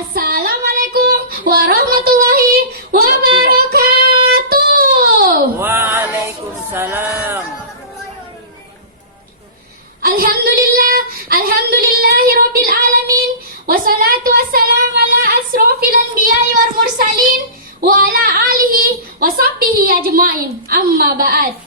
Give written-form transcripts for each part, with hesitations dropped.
Assalamualaikum warahmatullahi wabarakatuh. Waalaikumsalam. Alhamdulillahi rabbil alamin. Wassalatu wassalamu ala asrofil anbiya'i wal mursalin wa ala alihi wa sahbihi ajma'in. Amma ba'd.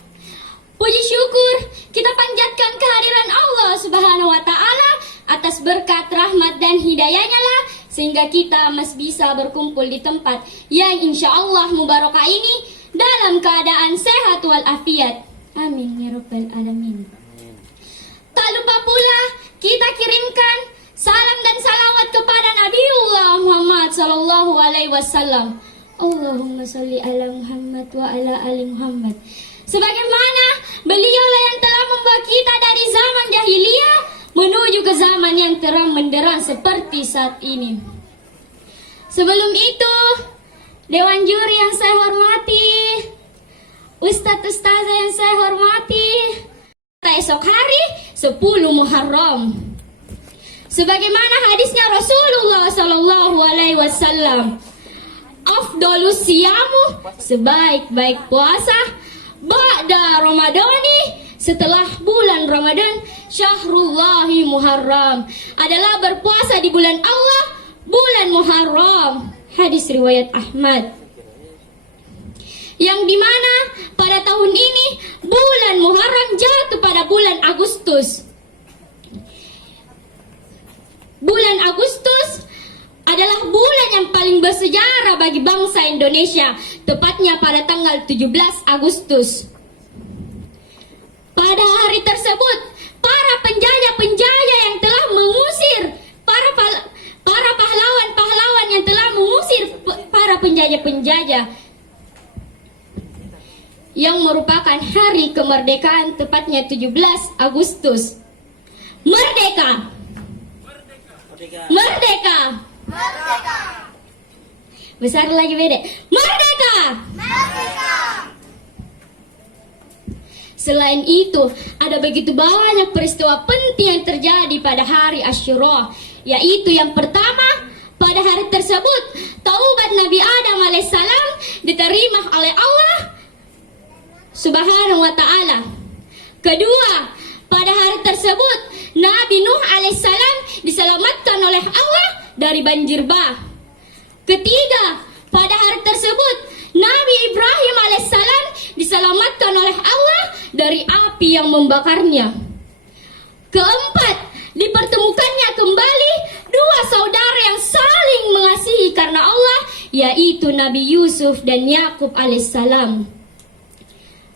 Puji syukur kita panjatkan kehadiran Allah Subhanahu wa taala atas berkat rahmat dan hidayahnya lah, sehingga kita masih bisa berkumpul di tempat yang insya Allah mubarakah ini dalam keadaan sehat walafiat. Amin ya rabbal alamin. Tak lupa pula kita kirimkan salam dan salawat kepada Nabiullah Muhammad sallallahu alaihi wasallam. Allahumma sholli ala Muhammad wa ala ali Muhammad. Sebagaimana beliaulah yang telah membawa kita dari zaman jahiliyah menuju ke zaman yang terang benderang seperti saat ini. Sebelum itu, Dewan Juri yang saya hormati, Ustadz-ustazah yang saya hormati, esok hari 10 Muharram. Sebagaimana hadisnya Rasulullah sallallahu alaihi wasallam, afdalus siyamu, sebaik-baik puasa, ba'da Ramadhani, setelah bulan Ramadan, syahrullahi Muharram, adalah berpuasa di bulan Allah, bulan Muharram. Hadis riwayat Ahmad. Yang dimana pada tahun ini bulan Muharram jatuh pada bulan Agustus. Bulan Agustus adalah bulan yang paling bersejarah bagi bangsa Indonesia, tepatnya pada tanggal 17 Agustus. Pada hari tersebut, para penjajah-penjajah yang telah mengusir para pahlawan-pahlawan yang telah mengusir para penjajah-penjajah, yang merupakan hari kemerdekaan, tepatnya 17 Agustus. Merdeka! Merdeka! Merdeka! Besar lagi beda. Merdeka! Merdeka! Selain itu, ada begitu banyak peristiwa penting yang terjadi pada hari Asyura, yaitu yang pertama, pada hari tersebut taubat Nabi Adam alaihissalam diterima oleh Allah Subhanahu wa ta'ala. Kedua, pada hari tersebut Nabi Nuh alaihissalam diselamatkan oleh Allah dari banjir bah. Ketiga, pada hari tersebut Nabi Ibrahim alaihissalam diselamatkan oleh Allah dari api yang membakarnya. Keempat, dipertemukannya kembali dua saudara yang saling mengasihi karena Allah, yaitu Nabi Yusuf dan Yakub alaihissalam.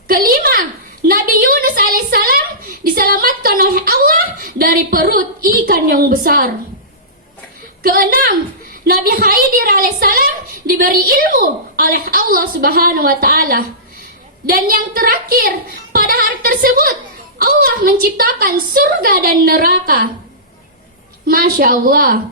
Kelima, Nabi Yunus alaihissalam diselamatkan oleh Allah dari perut ikan yang besar. Keenam, Nabi Khidir alaihissalam diberi ilmu oleh Allah Subhanahu wa taala. Dan yang terakhir, pada hari tersebut Allah menciptakan surga dan neraka. Masya Allah,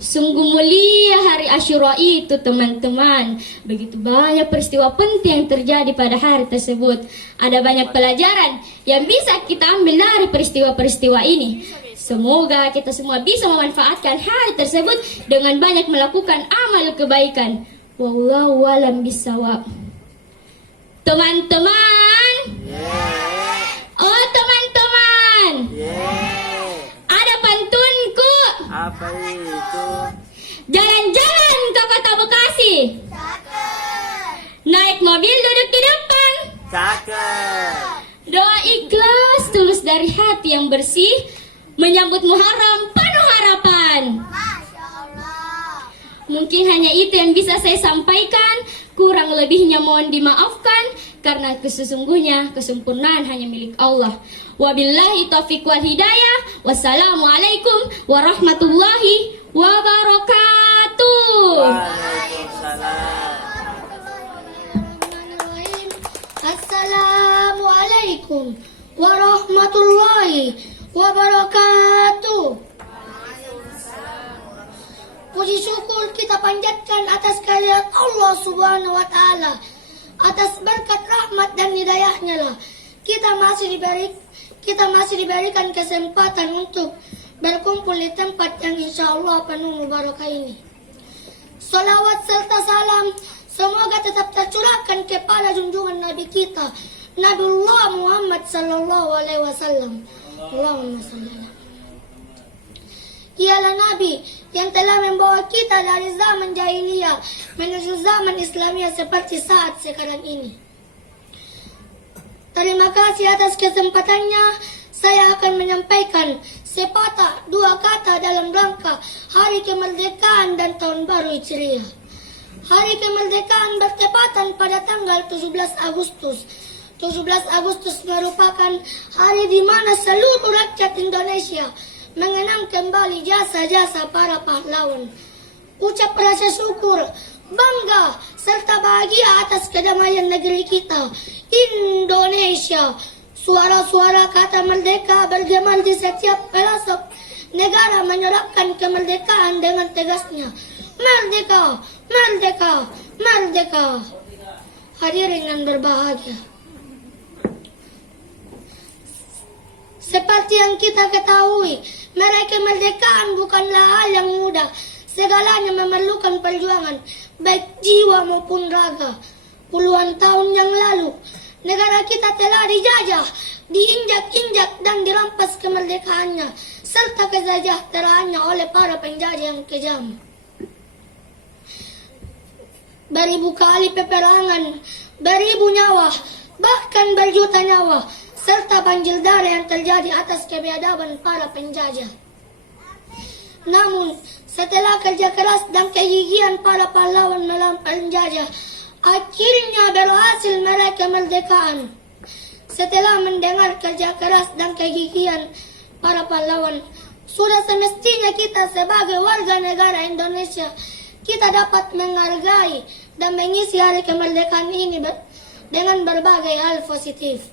sungguh mulia hari Asyura itu, teman-teman. Begitu banyak peristiwa penting yang terjadi pada hari tersebut. Ada banyak pelajaran yang bisa kita ambil dari peristiwa-peristiwa ini. Semoga kita semua bisa memanfaatkan hari tersebut dengan banyak melakukan amal kebaikan. Wallahu a'lam bishawab. Teman-teman, oh teman-teman, ada pantunku. Apa itu? Jalan-jalan ke kota Bekasi, naik mobil duduk di depan. Cakep. Doa ikhlas tulus dari hati yang bersih, menyambut Muharram penuh harapan. Masya Allah. Mungkin hanya itu yang bisa saya sampaikan. Kurang lebihnya mohon dimaafkan, karena sesungguhnya kesempurnaan hanya milik Allah. Wabillahi taufiq wal hidayah. Wassalamualaikum warahmatullahi wabarakatuh. Waalaikumsalam. Assalamualaikum warahmatullahi wabarakatuh. Puji syukur kita panjatkan atas kehadirat Allah Subhanahu wa taala. Atas berkat rahmat dan hidayahnya lah kita masih diberikan kesempatan untuk berkumpul di tempat yang insya Allah penuh mubarakah ini. Salawat serta salam semoga tetap tercurahkan kepada junjungan Nabi kita, Nabiullah Muhammad sallallahu alaihi wasallam. Allahumma salli ala. Ialah Nabi yang telah membawa kita dari zaman jahiliyah menuju zaman Islamiyah seperti saat sekarang ini. Terima kasih atas kesempatannya. Saya akan menyampaikan sepatah dua kata dalam rangka Hari Kemerdekaan dan Tahun Baru Hijriah. Hari Kemerdekaan bertepatan pada tanggal 17 Agustus. 17 Agustus merupakan hari di mana seluruh rakyat Indonesia mengenang kembali jasa-jasa para pahlawan. Ucap rasa syukur, bangga, serta bahagia atas kedamaian negeri kita, Indonesia. Suara-suara kata merdeka bergema di setiap pelosok negara menyerapkan kemerdekaan dengan tegasnya. Merdeka, merdeka, merdeka. Hadirin yang berbahagia. Seperti yang kita ketahui, meraih kemerdekaan bukanlah hal yang mudah. Segalanya memerlukan perjuangan, baik jiwa maupun raga. Puluhan tahun yang lalu, negara kita telah dijajah, diinjak-injak dan dirampas kemerdekaannya, serta kesejahteraannya oleh para penjajah yang kejam. Beribu kali peperangan, beribu nyawa, bahkan berjuta nyawa, serta banjir darah yang terjadi atas kebiadaban para penjajah. Namun, setelah kerja keras dan kegigihan para pahlawan melawan penjajah, akhirnya berhasil meraih kemerdekaan. Setelah mendengar kerja keras dan kegigihan para pahlawan, sudah semestinya kita sebagai warga negara Indonesia, kita dapat menghargai dan mengisi hari kemerdekaan ini dengan berbagai hal positif.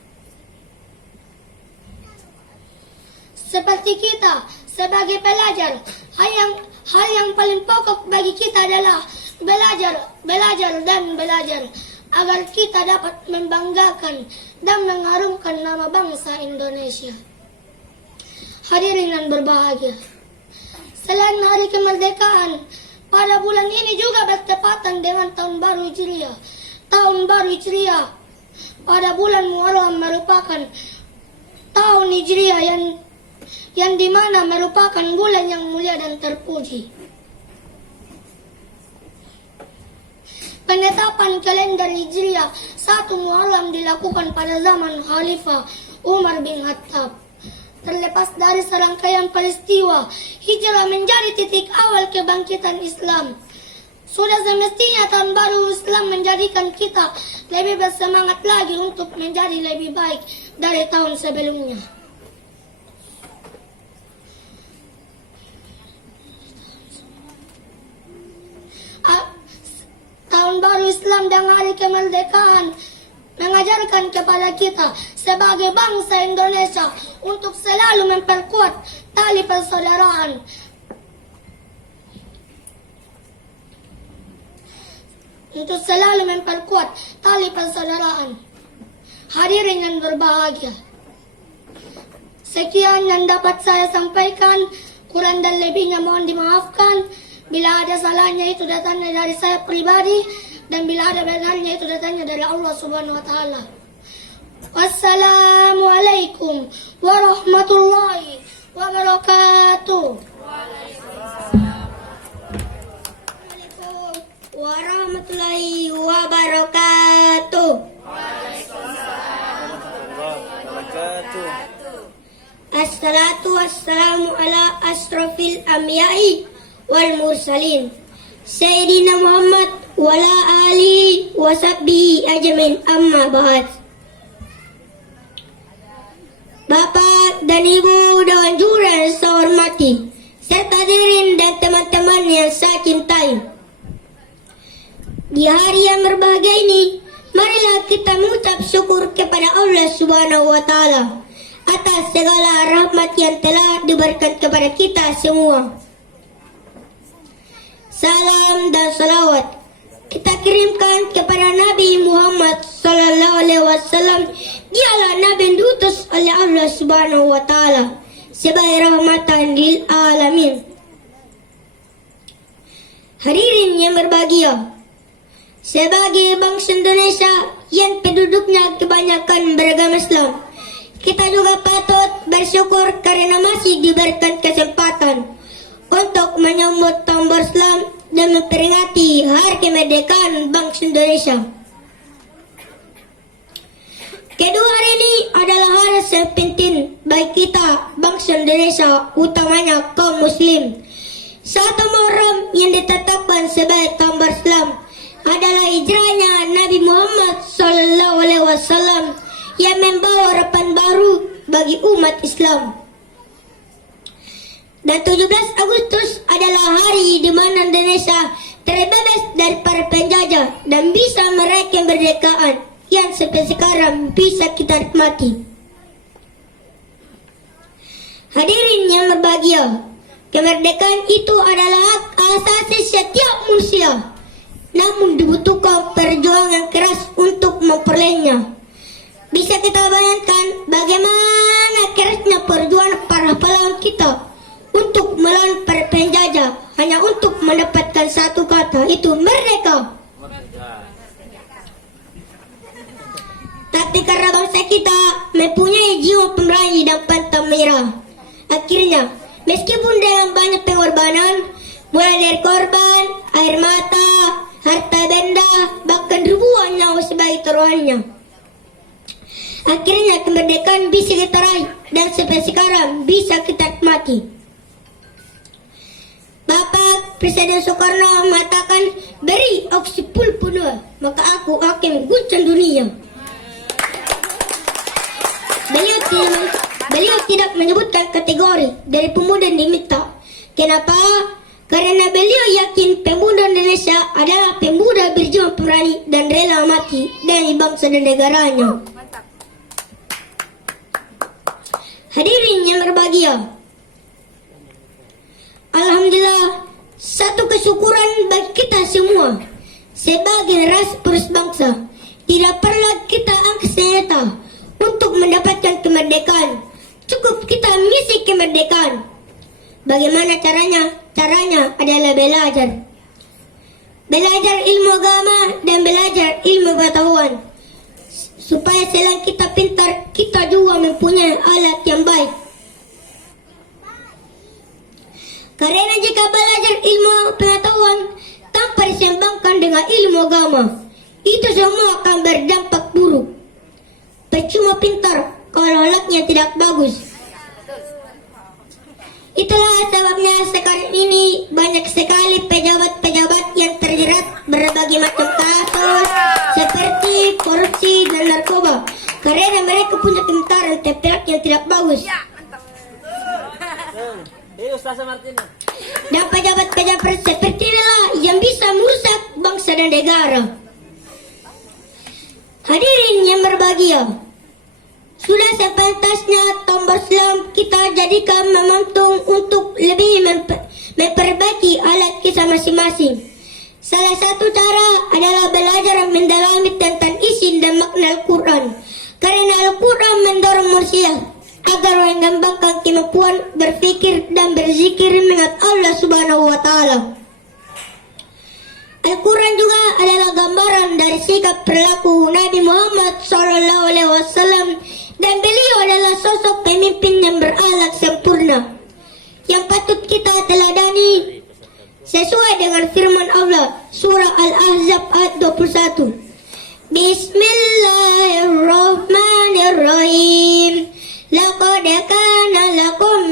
Seperti kita sebagai pelajar, hal yang paling pokok bagi kita adalah belajar dan belajar agar kita dapat membanggakan dan mengharumkan nama bangsa Indonesia. Hadirin yang berbahagia, selain hari kemerdekaan, pada bulan ini juga bertepatan dengan Tahun Baru Hijriah. Tahun Baru Hijriah pada bulan Muharram merupakan tahun Hijriah yang dimana merupakan bulan yang mulia dan terpuji. Penetapan kalender Hijriah 1 Muharram dilakukan pada zaman Khalifah Umar bin Khattab. Terlepas dari serangkaian peristiwa, hijrah menjadi titik awal kebangkitan Islam. Sudah semestinya Tahun Baru Islam menjadikan kita lebih bersemangat lagi untuk menjadi lebih baik dari tahun sebelumnya. Tahun Baru Islam dan Hari Kemerdekaan mengajarkan kepada kita sebagai bangsa Indonesia untuk selalu memperkuat tali persaudaraan. Untuk selalu memperkuat tali persaudaraan. Hadirin yang berbahagia, sekian yang dapat saya sampaikan. Kurang dan lebihnya mohon dimaafkan. Bila ada salahnya itu datangnya dari saya pribadi, dan bila ada benarnya itu datangnya dari Allah Subhanahu wa taala. Wassalamualaikum warahmatullahi wabarakatuh. Waalaikumsalam warahmatullahi wabarakatuh. Assalatu wassalamu ala asrafil anbiya'i wal mursalin Sayyidina Muhammad wala alihi wa sahbihi ajmain, amma ba'd. Bapak dan Ibu Dewan Juri yang saya hormati, serta hadirin dan teman-teman yang saya cintai. Di hari yang berbahagia ini, marilah kita mengucap syukur kepada Allah Subhanahu wa taala atas segala rahmat yang telah diberikan kepada kita semua. Salam dan salawat kita kirimkan kepada Nabi Muhammad sallallahu alaihi wasallam. Dialah Nabi yang diutus oleh Allah Subhanahu wa taala sebagai rahmatan lil alamin. Hadirin yang berbahagia, sebagai bangsa Indonesia yang penduduknya kebanyakan beragama Islam, kita juga patut bersyukur karena masih diberikan kesempatan untuk menyambut tahun baru Islam dan memperingati Hari Kemerdekaan bangsa Indonesia. Kedua hari ini adalah hari yang penting bagi kita bangsa Indonesia, utamanya kaum muslim. 1 Muharram yang ditetapkan sebagai tahun baru Islam adalah hijrahnya Nabi Muhammad SAW yang membawa harapan baru bagi umat Islam. Dan 17 Agustus adalah hari di mana Indonesia terbebas dari para penjajah dan bisa meraih kemerdekaan yang sampai sekarang bisa kita nikmati. Hadirin yang berbahagia, kemerdekaan itu adalah hak asasi setiap manusia, namun dibutuhkan perjuangan keras untuk memperolehnya. Bisa kita bayangkan bagaimana kerasnya perjuangan para pahlawan kita untuk melawan para penjajah hanya untuk mendapatkan satu kata, itu merdeka. Tapi karena bangsa kita mempunyai jiwa pemberani dan pantang menyerah, akhirnya meskipun dengan banyak pengorbanan, mulai dari korban, air mata, harta benda, bahkan ribuan nyawa sebagai taruhannya, akhirnya kemerdekaan bisa kita raih dan sampai sekarang bisa kita nikmati. Bapak Presiden Soekarno mengatakan, beri aku 10 penuh, maka aku akan guncang dunia. Beliau tidak menyebutkan kategori dari pemuda yang diminta. Kenapa? Karena beliau yakin pemuda Indonesia adalah pemuda berjuang pemberani dan rela mati demi bangsa dan negaranya. Hadirin yang berbahagia, alhamdulillah, satu kesyukuran bagi kita semua sebagai ras penerus bangsa. Tidak perlu kita angkat senjata untuk mendapatkan kemerdekaan. Cukup kita mengisi kemerdekaan. Bagaimana caranya? Caranya adalah belajar. Belajar ilmu agama dan belajar ilmu pengetahuan. Supaya selain kita pintar, kita juga mempunyai alat yang baik. Karena jika belajar ilmu pengetahuan tanpa diseimbangkan dengan ilmu agama, itu semua akan berdampak buruk. Percuma pintar kalau alatnya tidak bagus. Itulah sebabnya sekarang ini banyak sekali pejabat-pejabat yang terjerat berbagai macam kasus seperti korupsi dan narkoba karena mereka punya kepintaran tapi yang tidak bagus. Dan pejabat-pejabat seperti inilah yang bisa merusak bangsa dan negara. Hadirin yang berbahagia, sudah sepantasnya tahun baru Islam kita jadikan momentum untuk lebih memperbaiki alat kita masing-masing. Salah satu cara adalah belajar mendalami tentang isi dan makna Al-Quran. Karena Al-Quran mendorong manusia agar mengembangkan kemampuan berpikir dan berzikir mengingat Allah Subhanahu wa Ta'ala. Al-Quran juga adalah gambaran dari sikap perilaku Nabi Muhammad SAW, dan beliau adalah sosok pemimpin yang berakhlak sempurna yang patut kita teladani sesuai dengan firman Allah surah Al-Ahzab ayat 21. Bismillahirrahmanirrahim. Laqad kana lakum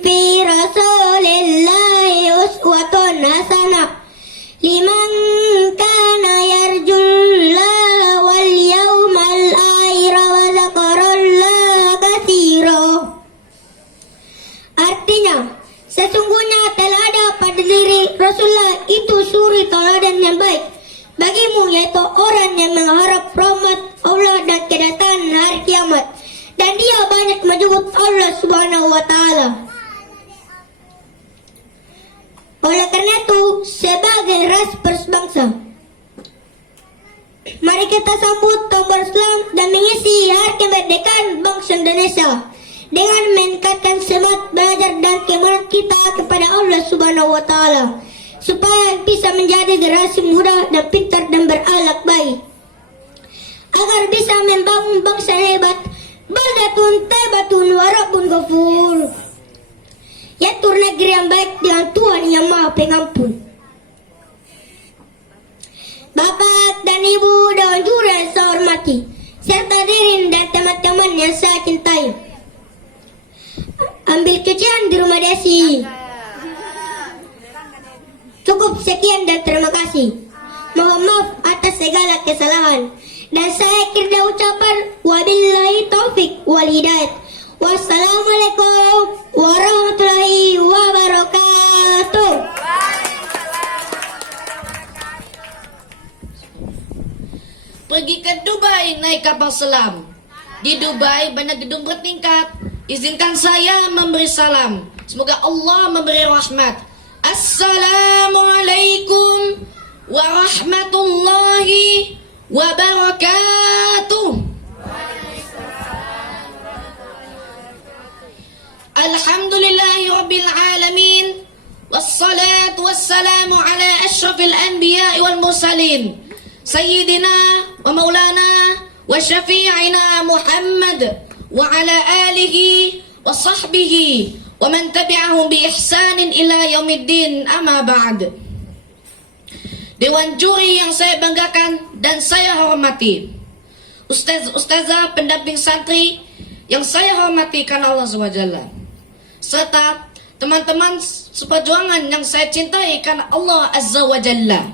fi rasulillahi uswatun hasanah liman kana yarjullaha wal yawmal akhir wa dzakarallaha katsira. Artinya, sesungguhnya telah ada pada diri Rasulullah itu suri teladan yang baik bagimu, yaitu orang yang mengharap rahmat Allah dan kedatangan hari kiamat, dan dia banyak menyebut Allah Subhanahu wa Ta'ala. Oleh karena itu, sebagai ras penerus bangsa, mari kita sambut tahun baru Islam dan mengisi hari kemerdekaan bangsa Indonesia dengan meningkatkan semangat belajar dan keimanan kita kepada Allah Subhanahu wa taala supaya bisa menjadi generasi muda dan pintar dan berakhlak baik agar bisa membangun bangsa yang hebat. Baldatun taibatun warabun ghafur, yaitu negeri yang baik dengan Tuhan yang Maha Pengampun. Bapak dan Ibu dan juri yang saya hormati, serta hadirin dan teman-teman yang saya cintai. Ambil cucian di rumah Desi. Cukup sekian dan terima kasih. Mohon maaf atas segala kesalahan. Dan saya akhirnya ucapan wabillahi taufik wal hidayat. Wassalamualaikum warahmatullahi wabarakatuh. Pergi ke Dubai naik kapal selam. Di Dubai banyak gedung bertingkat. Izinkan saya memberi salam. Semoga Allah memberi rahmat. Assalamualaikum warahmatullahi wabarakatuh. Alhamdulillahi rabbil alamin. Wassalatu wassalamu ala asyrafil anbiya'i wal mursalin. Sayyidina wa maulana wa syafi'ina Muhammad wa ala alihi wa sahbihi wa man tabi'ahum bi ihsanin ila yaumiddin, amma ba'd. Dewan juri yang saya banggakan dan saya hormati, ustazah pendamping santri yang saya hormati karena Allah SWT, serta teman-teman seperjuangan yang saya cintai karena Allah Azza wa Jalla.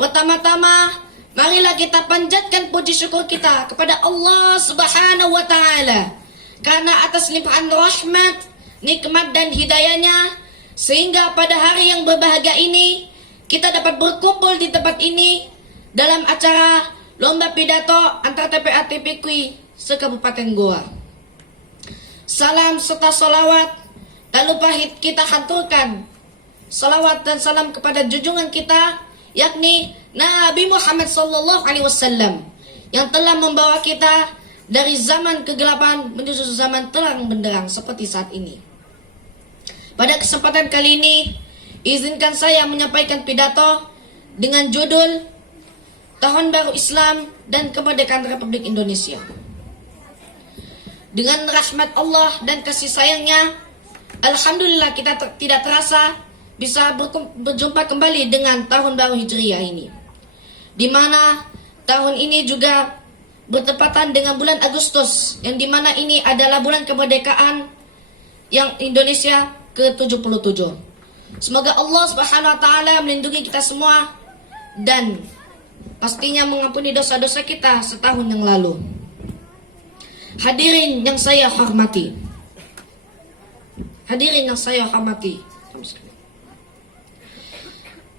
Pertama-tama, marilah kita panjatkan puji syukur kita kepada Allah Subhanahu wa Ta'ala karena atas limpahan rahmat, nikmat dan hidayahnya, sehingga pada hari yang berbahagia ini kita dapat berkumpul di tempat ini dalam acara lomba pidato antar TPA TPQ se-Kabupaten Goa. Salam serta salawat tak lupa kita hanturkan salawat dan salam kepada junjungan kita, yakni Nabi Muhammad SAW, yang telah membawa kita dari zaman kegelapan menuju zaman terang benderang seperti saat ini. Pada kesempatan kali ini, izinkan saya menyampaikan pidato dengan judul Tahun Baru Islam dan Kemerdekaan Republik Indonesia. Dengan rahmat Allah dan kasih sayangnya, alhamdulillah kita tidak terasa bisa berjumpa kembali dengan Tahun Baru Hijriah ini, di mana tahun ini juga bertepatan dengan bulan Agustus, yang dimana ini adalah bulan kemerdekaan yang Indonesia ke-77. Semoga Allah Subhanahu wa Ta'ala melindungi kita semua dan pastinya mengampuni dosa-dosa kita setahun yang lalu. Hadirin yang saya hormati,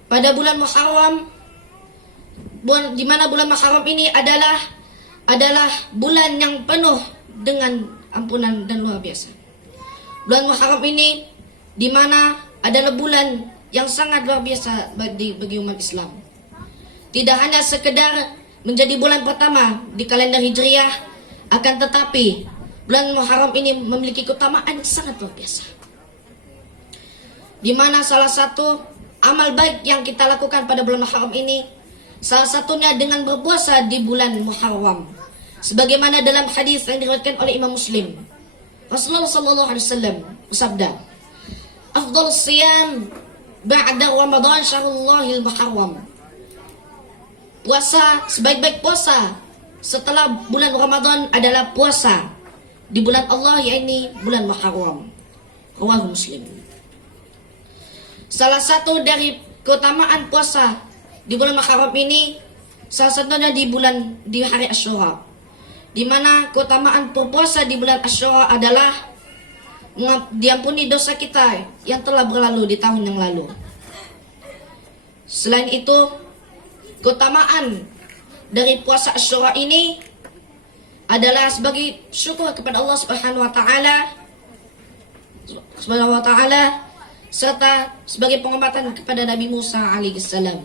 pada bulan Muharram, di mana bulan Muharram ini adalah bulan yang penuh dengan ampunan dan luar biasa. Bulan Muharram ini di mana adalah bulan yang sangat luar biasa bagi umat Islam. Tidak hanya sekedar menjadi bulan pertama di kalender Hijriah, akan tetapi bulan Muharram ini memiliki keutamaan yang sangat luar biasa, di mana salah satu amal baik yang kita lakukan pada bulan Muharram ini, salah satunya dengan berpuasa di bulan Muharram. Sebagaimana dalam hadis yang diriwayatkan oleh Imam Muslim, Rasulullah SAW bersabda, "Afdhalus siyam ba'da Ramadan syahrul Muharram." Puasa, sebaik-baik puasa setelah bulan Ramadan adalah puasa di bulan Allah, yaitu bulan Muharram. Rawahu Muslim. Salah satu dari keutamaan puasa di bulan Muharram ini, salah satunya di hari Asyura, di mana keutamaan berpuasa di bulan Asyura adalah diampuni dosa kita yang telah berlalu di tahun yang lalu. Selain itu, keutamaan dari puasa Asyura ini adalah sebagai syukur kepada Allah Subhanahu wa Ta'ala, serta sebagai penghormatan kepada Nabi Musa alaihissalam.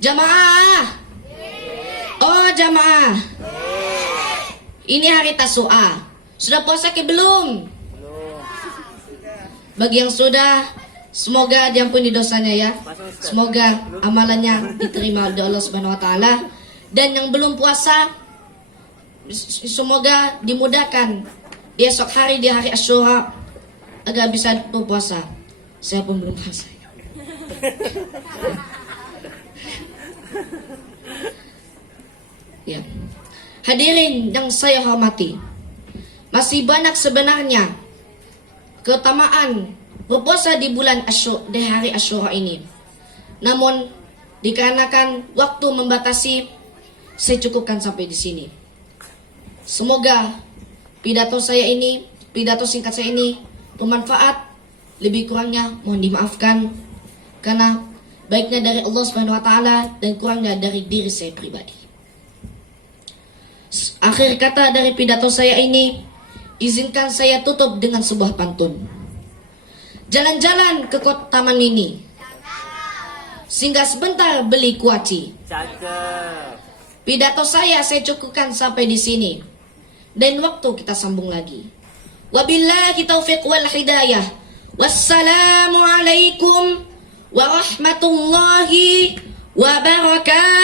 Jamaah, oh jamaah, ini hari Tasu'a. Sudah puasa ke belum? Belum. Bagi yang sudah, semoga diampuni dosanya ya. Semoga amalannya diterima oleh Allah Subhanahu wa taala. Dan yang belum puasa, semoga dimudahkan di esok hari, di hari Asyura, agar bisa berpuasa. Saya pun belum puasa. Ya. Hadirin yang saya hormati, masih banyak sebenarnya keutamaan berpuasa di bulan Asyura, di hari Asyura ini. Namun dikarenakan waktu membatasi, saya cukupkan sampai di sini. Semoga pidato singkat saya ini bermanfaat. Lebih kurangnya mohon dimaafkan, karena baiknya dari Allah Subhanahu wa taala dan kurangnya dari diri saya pribadi. Akhir kata dari pidato saya ini, izinkan saya tutup dengan sebuah pantun. Jalan-jalan ke kota Taman Mini, singgah sebentar beli kuaci. Cakep. Pidato saya cukupkan sampai di sini. Dan waktu kita sambung lagi. Wabillahi taufiq wal hidayah. Wassalamualaikum warahmatullahi wabarakatuh.